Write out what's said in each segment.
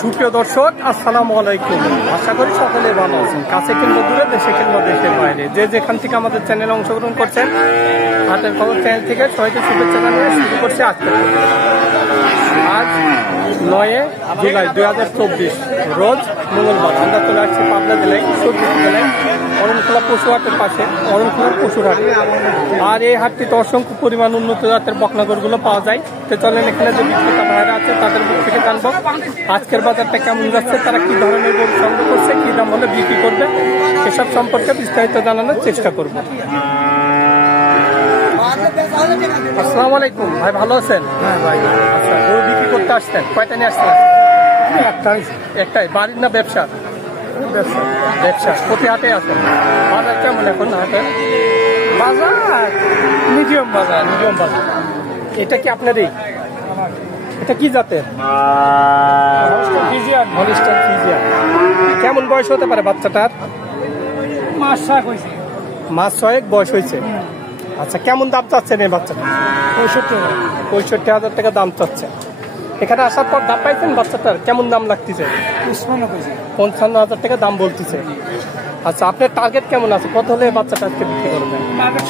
সুপ্রিয় দর্শক, আসসালামু আলাইকুম। আশা করি সকলে ভালো আছেন। কাছে কিংবা দূরে, দেশে কিংবা দেশের বাইরে, যে যেখান থেকে আমাদের চ্যানেলে অংশগ্রহণ করছেন, হাতের খবর চ্যানেল থেকে সবাইকে শুভেচ্ছা জানিয়ে শুরু করছে আজকে। আজ 9 জুলাই 2024 রোজ মঙ্গলবার। আমরা চলে আসছি পাবনা জেলায়, ঈশ্বরদী জেলায় অরণখোলা পশু হাটের পাশে অরণখোলার পশুর হাট। আর এই হাটটিতে অসংখ্য পরিমাণ উন্নত জাতের বকনাগরগুলো পাওয়া যায়। তো চলেন এখানে যে বিক্রেতা ভাইরা আছে তাদের মুখ থেকে জানবো আজকের বাজারটা কেমন যাচ্ছে, তারা কি ধরনের গরু সংগ্রহ করছে, কি দাম হলে বিক্রি করবে, এসব সম্পর্কে বিস্তারিত জানানোর চেষ্টা করব। আসসালামু আলাইকুম ভাই, ভালো আছেন? হ্যাঁ ভাই। আচ্ছা, গরু বিক্রি করতে আসছেন, কয়টা নিয়ে আসছেন? একটাই। বাড়ির না ব্যবসা? ব্যবসা। প্রতি হাটে আছেন? বাজার কেমন এখন হাটের? বাজার মিডিয়াম বাজার। এটা কি আপনারই? এটা কি জাতের? Holstein Friesian. কেমন বয়স হতে পারে বাচ্চাটার? মাস 6 হয়েছে। মাস 6 বয়স হয়েছে। আচ্ছা, কেমন দাম চাচ্ছেন এই বাচ্চাটা? 65,000 টাকা দাম চাচ্ছে। এখানে আসার পর দাম পাইছেন বাচ্চাটার? কেমন দাম লাগতেছে? 55,000 টাকা দাম বলতেছে। আচ্ছা, আপনার টার্গেট কেমন আছে? কত হলে বাচ্চাটা আজকে বিক্রি করবেন?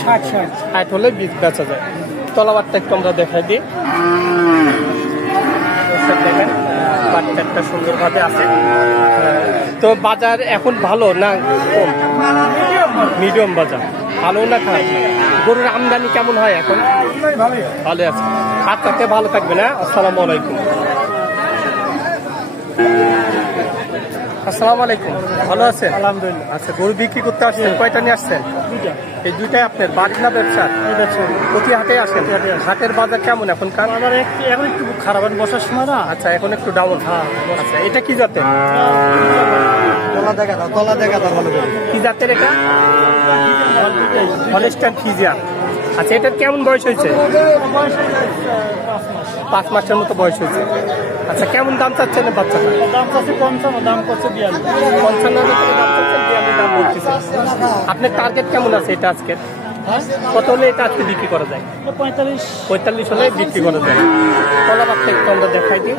60 হলে বেচা যায়। তলাবারটা একটু আমরা দেখাই দিই। দেখেন বাচ্চাটা সুন্দরভাবে আছে। তো বাজার এখন ভালো না কম? মিডিয়াম বাজার। ভালো না খারাপ? গরুর আমদানি কেমন হয় এখন? ভালো আছে। হাতটাতে ভালো থাকবে না। আসসালামু আলাইকুম। আসসালামু আলাইকুম, ভালো আছেন? আলহামদুলিল্লাহ। আচ্ছা, গরু বিক্রি করতে আসছেন, কয়টা নিয়ে আসছেন? এই দুইটাই আপনার? বাড়ির না ব্যবসা? প্রতি হাটে আসেন? হাটের বাজার কেমন এখনকার? এখন একটু খারাপ, বসার সময় না। আচ্ছা, এখন একটু ডাউন। আচ্ছা, এটা কি জাতের? তলা দেখা দাও ভালো করে। কি জাতের এটা? Holstein Friesian. আচ্ছা, এটার কেমন বয়স হয়েছে? 5 মাসের মতো বয়স হয়েছে। আচ্ছা, কেমন দাম চাচ্ছেন বাচ্চাটা? দাম চাচ্ছে 55, দাম করছে 42। 55,000 টাকা দাম চাচ্ছেন, 42 দাম বলতেছে। আপনার টার্গেট কেমন আছে এটা আজকে? কত হলে এটা আজকে বিক্রি করা যায়? 45 হলে বিক্রি করা যায়। তলাবারটা একটু আমরা দেখাই দিই।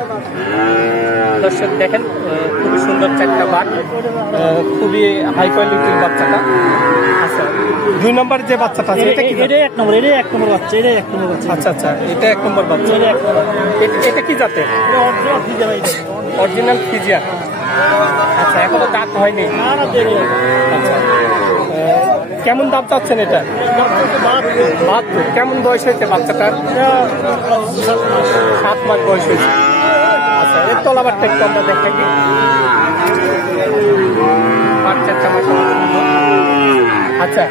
দর্শক দেখেন, খুবই সুন্দর চারটা বাট, খুবই হাই কোয়ালিটির বাচ্চাটা। আচ্ছা, 2 নম্বর যে বাচ্চাটা আছে এটা কি? এক নম্বর বাচ্চা। আচ্ছা, এটা 1 নম্বর বাচ্চা। এটা কি জাতের? Original Friesian. আচ্ছা, এখনো দাঁত হয়নি? আচ্ছা, কেমন দাম চাচ্ছেন এটা? 72। কেমন বয়স হয়েছে বাচ্চাটার? 7 মাস বয়স হয়েছে। আচ্ছা, এর তলাবারটা একটু আমরা দেখাই দিই। বাচ্চাটা আচ্ছা,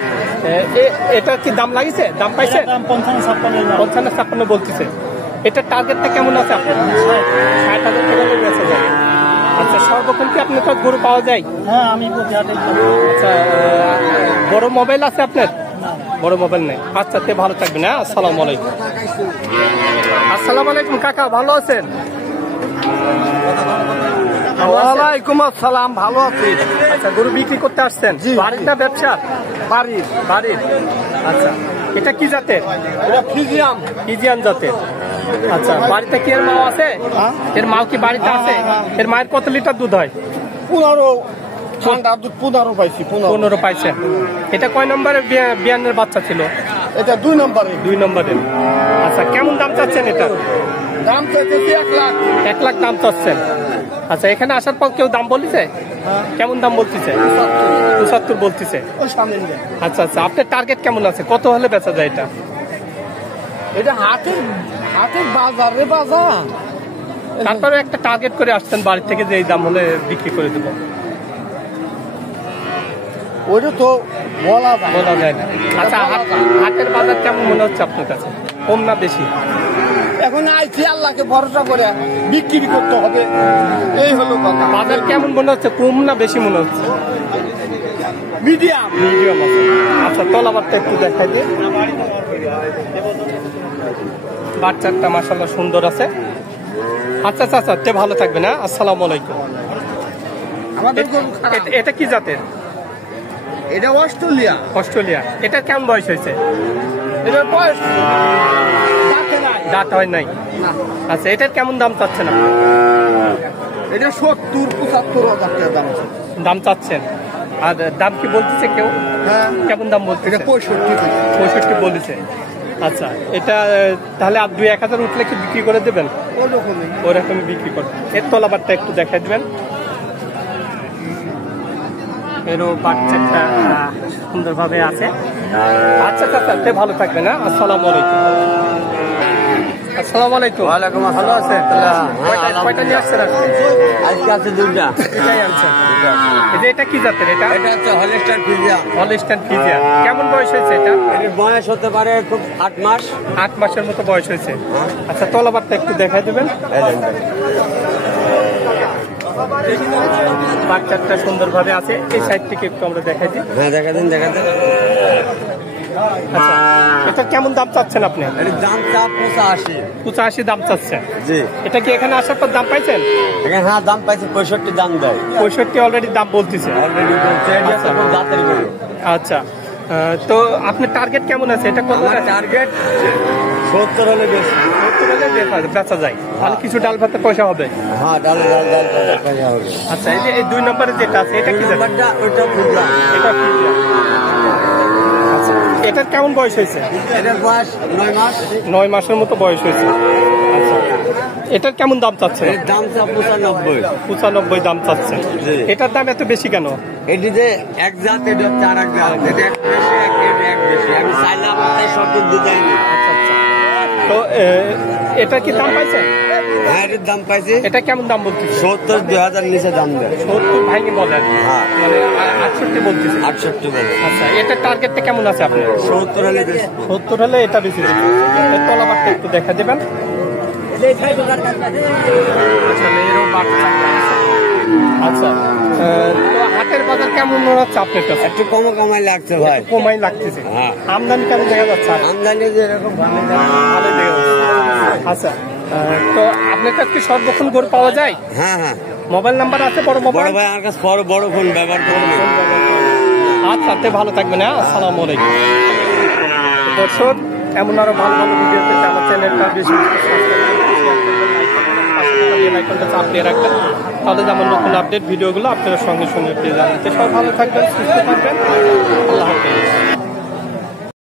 এটা কি দাম লাগিয়েছে? দাম পাইছে? 55-56 বলতেছে। এটার টার্গেটটা কেমন আছে আপনার? 60,000 টাকা বেচা যায়। আচ্ছা, সর্বক্ষণ কি আপনার কাছে গরু পাওয়া যায়? হ্যাঁ, আমি আচ্ছা, বড় মোবাইল আছে আপনার? বড় মোবাইল নেই। আচ্ছা, তে ভালো থাকবেন। হ্যাঁ, আসসালামু আলাইকুম। আসসালামু আলাইকুম কাকা, ভালো আছেন? ওয়ালাইকুম আসসালাম, ভালো আছি। আচ্ছা, গরু বিক্রি করতে আসছেন? বাড়ির না ব্যবসা? বাড়ির। আচ্ছা, এটা কি জাতের? এটা ফ্রিজিয়ান জাতের। আচ্ছা, বাড়িতে কি এর মাও আছে? এর মাও কি বাড়িতে আছে? এর মায়ের কত লিটার দুধ হয়? 15 পাইছি। 15 পাইছেন। এটা কয় নম্বরের বিয়ানের বাচ্চা ছিল? এটা 2 নম্বরে। 2 নম্বরের। আচ্ছা, কেমন দাম চাচ্ছেন এটা? দাম চাইছে 1 লাখ। 1 লাখ দাম চাচ্ছেন। আচ্ছা, এখানে আসার পর কেউ দাম বলতেছে? কেমন দাম বলতেছে? 75 বলতেছে। আচ্ছা, আপনার টার্গেট কেমন আছে? কত হলে বেচা যায় এটা? এটা হাটের বাজার রে বাজার। তারপরে একটা টার্গেট করে আসছেন বাড়ি থেকে যে এই দাম হলে বিক্রি করে দেবো। ওইটা তো বলা যায় না। আচ্ছা, হাটের বাজার কেমন মনে হচ্ছে আপনার কাছে? কম না বেশি? এখন আইছি আল্লাহকে ভরসা করে বিক্রি করতে হবে, এই হলো কথা। বাজার কেমন মনে হচ্ছে? কম না বেশি মনে হচ্ছে? মিডিয়াম আছে। আচ্ছা, তলাবারটা একটু দেখাই দিই। বাচ্চাটা মাশাআল্লাহ সুন্দর আছে। আচ্ছা, তে ভালো থাকবে না। আসসালামু আলাইকুম। এটা কি জাতের? এটা অস্ট্রেলিয়া। এটা কেমন বয়স হয়েছে? এটার বয়স দাঁত হয় নাই। না আচ্ছা, এটার কেমন দাম চাচ্ছেন আপনি? এটা 70-75 হাজার টাকা দাম আছে। দাম চাচ্ছেন, আর দাম কি বলতেছে কেউ? হ্যাঁ কেমন দাম বলছে? এটা 65 65 বলেছে। আচ্ছা, এটা তাহলে আর 2-1000 উঠলে কি বিক্রি করে দেবেন? ওরকমই। ওরকমই বিক্রি করবেন। এর তলাবারটা একটু দেখাই দেবেন। এরও বাচ্চাটা সুন্দরভাবে আছে। আচ্ছা চাচা, ভালো থাকবেন। হ্যাঁ, আসসালামু আলাইকুম। আসসালামু আলাইকুম। ওয়ালাইকুম আসসালাম। ভালো আছেন? কয়টা নিয়ে আসছেন আজকে? আজকে আছে 2টা। এটাই আনছেন। এই যে এটা কি জাতের? এটা এটা হচ্ছে হলস্টাইন ফ্রিজিয়ান। Holstein Friesian. কেমন বয়স হয়েছে এটা? এর বয়স হতে পারে খুব 8 মাস। 8 মাসের মতো বয়স হয়েছে। আচ্ছা, তলাবারটা একটু দেখাই দেবেন। বাচ্চাটা সুন্দরভাবে আছে। এই সাইড থেকে একটু আমরা দেখাই দিই। হ্যাঁ দেখা দিন। আচ্ছা, এটা কেমন দাম চাচ্ছেন আপনি? এর দাম চা 85। 85 দাম চাচ্ছেন। জি। এটা কি এখানে আসার পর দাম পাইছেন? এখানে হ্যাঁ দাম পাইছে 65 দাম দেয়। 65 অলরেডি দাম বলতেছে। অলরেডি বলছে এটা তো খুব জাতের গরু। আচ্ছা, তো আপনার টার্গেট কেমন আছে? এটা কত? আমার টার্গেট 70 হলে বেশি। 70 হলে বেচা যায়, তাহলে কিছু ডাল ভাতে পয়সা হবে। হ্যাঁ ডাল পয়সা হবে। আচ্ছা, এই যে এই 2 নম্বরে যেটা আছে এটা কি জানেন? নাম্বারটা ওটা বুঝলাম। এটা কি? আচ্ছা, এটার কেমন বয়স হয়েছে? এটার বয়স 9 মাস। 9 মাসের মতো বয়স হয়েছে। আচ্ছা, এটার কেমন দাম চাচ্ছেন? এর দাম চা 95। 95 দাম চাচ্ছেন। জি। এটার দাম এত বেশি কেন? এটি যে এক জাত, এটা হচ্ছে আর এক জাত। এটা এক বেশি, এক বেশি। আমি চাইলাম তাই সব দিন দিতাইনি। আচ্ছা আচ্ছা, তো এটা কি দাম পাইছেন? হ্যাঁ এটার দাম পাইছি। এটা কেমন দাম বলতেছে? 70-2000 নিচে দাম দেয়। 70 ভাঙে বলেন, হ্যাঁ। মানে 68 বলতেছে। 68 বলে। আচ্ছা, এটার টার্গেটটা কেমন আছে আপনার? 70 হলে বেশি। 70 হলে এটা বেশি দেবেন। এর তলাবারটা একটু দেখা দেবেন। আচ্ছা, তো হাটের বাজার কেমন মনে হচ্ছে আপনার কাছে? একটু কম কামাই লাগছে ভাই। কমাই লাগতেছে। হ্যাঁ। আমদানি কেমন দেখা যাচ্ছে? আমদানি যে এরকম ভালো না। ভালো দেখা যাচ্ছে। আচ্ছা, তো আপনার কাছে কি সর্বক্ষণ গরু পাওয়া যায়? হ্যাঁ। মোবাইল নাম্বার আছে? বড় বড় মোবাইল? ভাই আমার কাছে বড় ফোন ব্যবহার করবে। আচ্ছা, আপনি ভালো থাকবেন। হ্যাঁ, আসসালামু আলাইকুম। দর্শক, এমন আরো ভালো ভালো ভিডিও পেতে আমার চ্যানেলটা বেশি চাপিয়ে রাখবেন, তাহলে যেমন নতুন আপডেট ভিডিওগুলো আপনারা সঙ্গে সঙ্গে পেয়ে যাবেন। তো সবাই ভালো থাকবেন, সুস্থ থাকবেন। আল্লাহ হাফেজ।